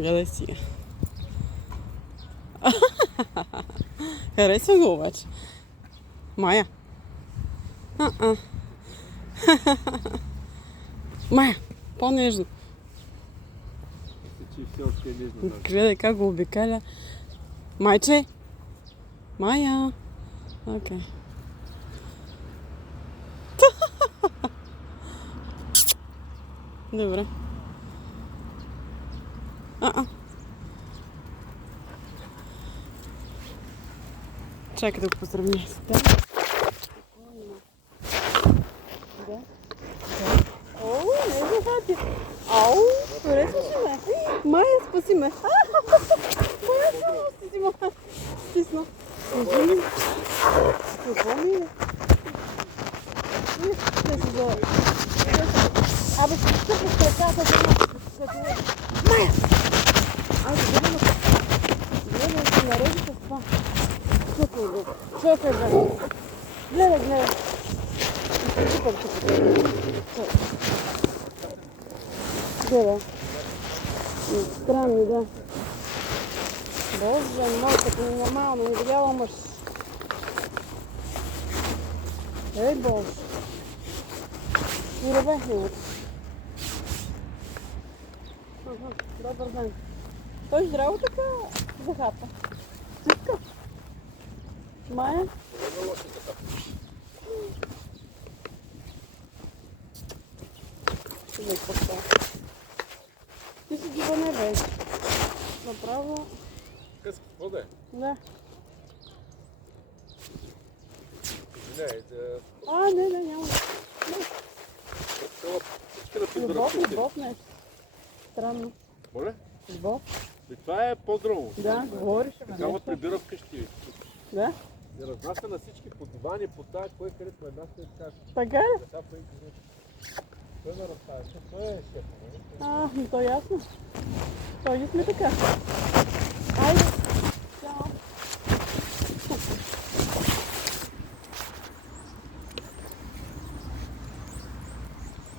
Гледай сега. Харесва го обаче. Майя. Майя, по-нежно. Гледай как го обикаля. Майче! Майя! Окей. Добре. Чакай да го поздравня. Да? Да? О, не захвати. Ау, харесваше ме. Майя, спаси ме. Майя, само си ма. Стисна. Кажи ми. Какво ми е? Не си за... Абе, ще стъпя с краката за една. Майя! Айде, гледай се нарежи с това. Чакай, бе. Гледай. Супер, гледай. Странни, да. Боже мой, като ненормално, не видяла мъж. Ей, Боже. Уребе, добър ден. Той здраво така захапа. Чистка. Майя? Ти си диване, бе. Направо... Къска, какво да е? Да. Не, няма. Любов нещо. Странно. Моля? Любов? И това е по-здраво. Да, говориш. Такава прибира вкъщи. Да? И разнася на всички по дивани, по тая, кой където една след така. Така ли? Той ме разставя. Той е шеф, нали? То ясно. Той ги сме така. Айде.